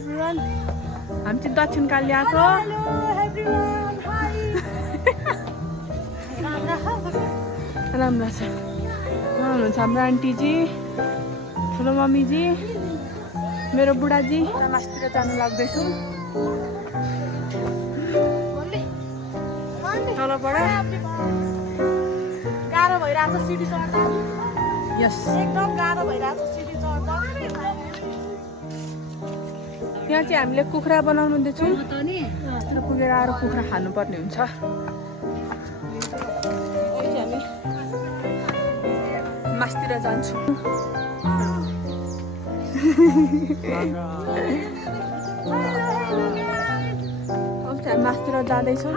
Everyone हामी चाहिँ दक्षिण काली आएको राम्रो छ हुनुहुन्छ हाम्रो आन्टीजी ठुलो मम्मीजी मेरो बुढाजी मासतिर जानु लाग्दैछु तलबाट गाह्रो भइरहेछ सिडी चढ्दा यस एकदम गाह्रो भइरहेछ सिडी चढ्दा यहाँ चाहिँ हामीले कुखुरा बनाउनु दिन्छौँ र पुगेर आएर कुखुरा खानुपर्ने हुन्छ हामी मासतिर जान्छौँ अब चाहिँ मासतिर जाँदैछौँ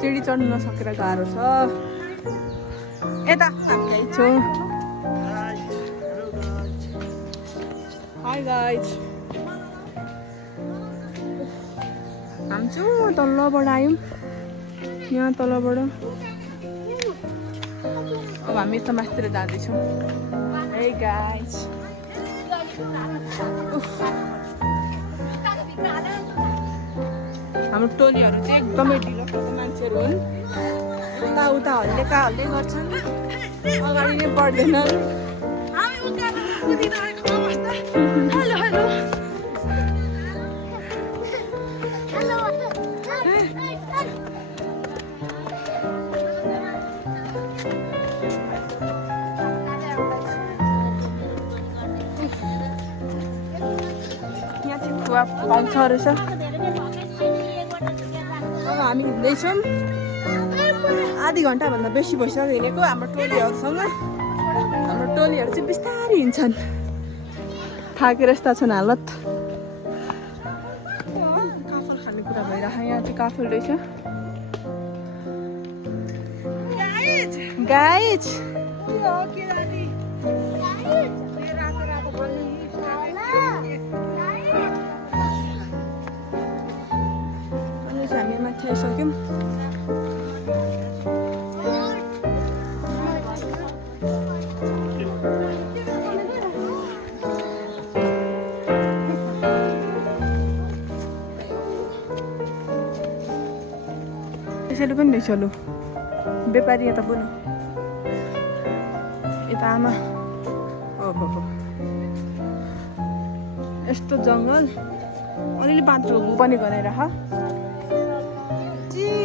सिडी चढ्नु नसकेर गाह्रो छ यता हामी छौँ हाई गाइज हामी चाहिँ तलबाट आयौँ यहाँ तलबाट अब हामी यता मासतिर जाँदैछौँ है गाइज हाम्रो टोलीहरू चाहिँ एकदमै ढिलो खालको मान्छेहरू हुन् यताउता हल्लेका हल्ले गर्छन् अगाडि नै बढ्दैनन् यहाँ चाहिँ खुवा पाउँछ रहेछ अब हामी हिँड्दैछौँ आधी घन्टाभन्दा बेसी भइसक्यो हिँडेको हाम्रो टोलीहरूसँग हाम्रो टोलीहरू चाहिँ बिस्तारै हिँड्छन् थाकेर यस्ता छन् हालत काफल खाने कुरा भइरहेको यहाँ चाहिँ काफल रहेछ गाइज हामी माथि आइसक्यौँ त्यसैले पनि रहेछ लु व्यापारी यता बोल्नु यता आमा हो यस्तो जङ्गल अलिअलि बाटो पनि गराइराख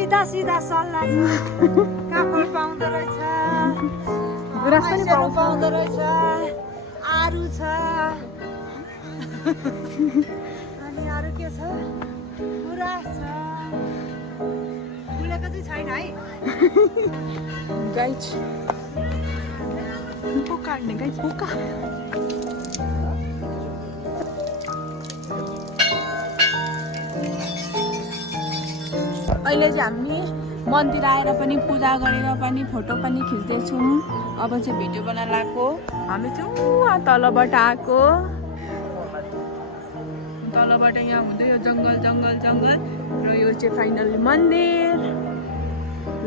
सिधा सिधा सल्लाह छ काफल पाउँदो रहेछ गुराँस पनि पाउँदो रहेछ आरु छ अनि अरू के छ गुराँस छ फुलेको चाहिँ छैन है गाइज पोका हाड्ने गाइज पोका अहिले चाहिँ हामी मन्दिर आएर पनि पूजा गरेर पनि फोटो पनि खिच्दैछौँ अब चाहिँ भिडियो बनाएर आएको हामी चाहिँ उहाँ तलबाट आएको तलबाट यहाँ हुँदै यो जङ्गल जङ्गल जङ्गल र यो चाहिँ फाइनल्ली मन्दिर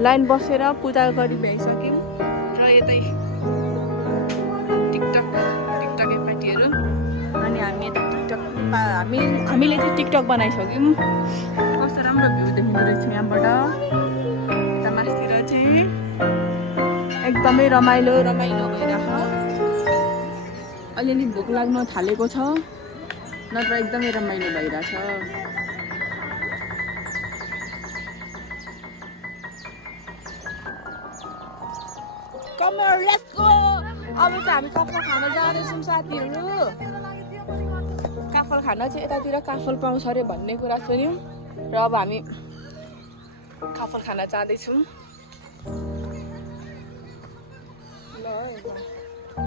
लाइन बसेर पूजा गरी भ्याइसक्यौँ र यतै टिकटक पार्टीहरू अनि हामी यता टिकटक हामीले चाहिँ टिकटक बनाइसक्यौँ कस्तो राम्रो भ्यू देखिँदो रहेछ यहाँबाट यता मासतिर चाहिँ एकदमै रमाइलो भइरहेको अलिअलि भोक लाग्न थालेको छ नत्र एकदमै रमाइलो भइरहेछ Come on, let's go! अब चाहिँ हामी काफल खान जाँदैछौँ साथीहरू काफल खान चाहिँ यतातिर काफल पाउँछ अरे भन्ने कुरा सुन्यौँ र अब हामी काफल खान जाँदैछौँ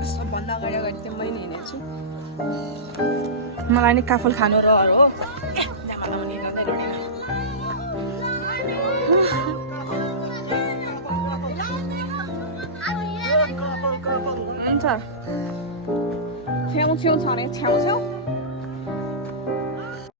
सबभन्दा अगाडि चाहिँ मैले हिँडेको छु मलाई नि काफल खानु रहर हो हुन्छ छेउ छ अरे छेउ